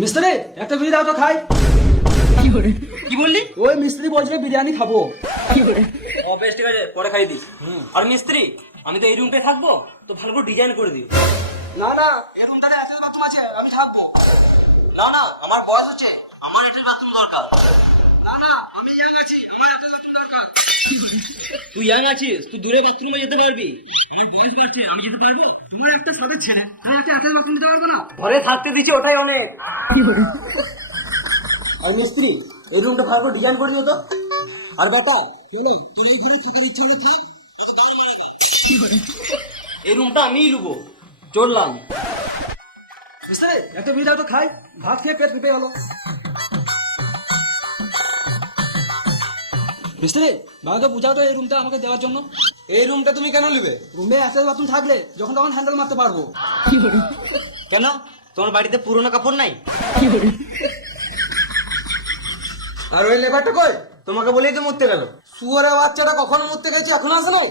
মিস্ত্রি একটা বিড়ি দাও তো খাই। কি বললি? ওই মিস্ত্রি বলছে বিরিয়ানি খাবো। ও বেশ, ঠিক আছে, পরে খাই দিস। আর মিস্ত্রি, আমি তো এই রুমটায় থাকবো, তো ভালো করে ডিজাইন করে দিই। না না, এই রুমটাতে অ্যাটাচ বাথরুম আছে, আমি থাকবো। না না, আমার বয়স হচ্ছে, আমার একটা বাথরুম দরকার। না না, আমি ইয়াং আছি, আমার অ্যাটাচ বাথরুম দরকার। তুই ইয়াং আছিস, তুই দূরে বাথরুমে যেতে পারবি। বয়স বাড়ছে, আমি যেতে পারবো? তোমার একটা সাদের ছেলে, আমি একটা অ্যাটাচ বাথরুম দিতে পারবো না। ঘরে থাকতে দিচ্ছি, ওটাই অনেক। আর মিস্ত্রি, এই রুমটা ভালো করে ডিজাইন করে দিও তো। আর বাবা চলো, তুই এই ঘরে থাকার ইচ্ছা হলে থাক। এই রুমটা আমিই লুবো, চললাম। মিস্ত্রি একটা বিড়ি দাও তো খাই, ভাত খেয়ে পেট ফেপে গেল। মিস্ত্রি বাবা বুঝাও তো এই রুমটা আমাকে দেওয়ার জন্য। এই রুমটা তুমি কেন নেবে? রুমে অ্যাটাচ বাথরুম থাকলে যখন তখন হ্যান্ডেল মারতে পারবো। কেন, তোমার বাড়িতে পুরোনো কাপড় নাই? আর ওই লেবারটা কই? তোমাকে বলেই তো মরতে গেল। শুয়োরের বাচ্চাটা কখন মরতে গেছে, এখন আসে নাই?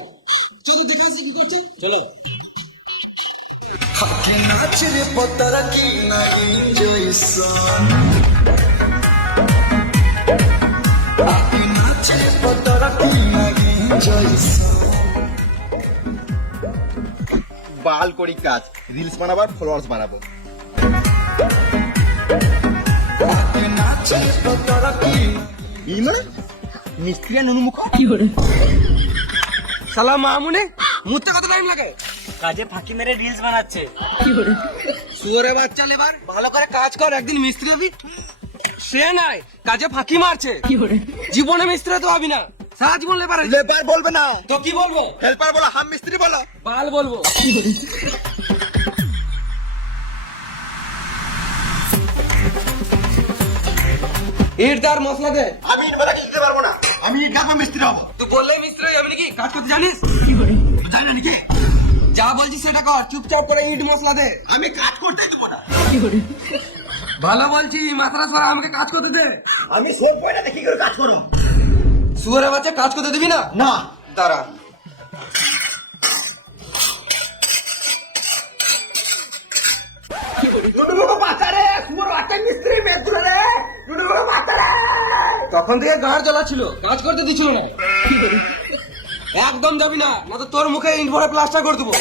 চলো। নাচরে পতারা কি নাই জয়সন, নাচরে পতারা কি নাই জয়সন। বাল করি কাজ, রিলস বানাবার, ফলোয়ার্স বানাবো। এই মানে মিস্ত্রি নুনুমুখ সালা মামুনে মুতে কত টাইম লাগে? কাজে ফাঁকি মেরে রিলস বানাচ্ছে। শুয়োরে বাচ্চা লেবার, ভালো করে কাজ কর, একদিন মিস্ত্রি হবি। সে নাই, কাজে ফাঁকি মারছে। জীবনে মিস্ত্রি তো হবি না, সারা জীবন লেবার। লেবার বলবে না তো কি বলবো? হেল্পার বলো, হাম মিস্ত্রি বলো। বাল বলবো। ইট দার মশলা দে। আমি ইট বালা দিতে পারবো না, আমি ইট গাঁথবো, মিস্ত্রি হবো। তুই বললে মিস্ত্রি হয়ে যাবে নাকি? কাজ করতে জানিস? জানি না নাকি? যা বলছি সেটা কর, চুপচাপ করে ইট মশলা দে। আমি কাজ করতে দেবো না। ভালো বলছি, মাথাটা সরা, আমাকে কাজ করতে দে। আমি সেভ করে দেখি করে কাজ করো। শুয়োরের বাচ্চা কাজ করতে দিবি না? না দাঁড়া। তখন থেকে গাঁড় জ্বলা ছিল, কাজ করতে দিছিল না। একদম যাবি না, না তো তোর মুখে ইট ভরে প্লাস্টার করে দেবো।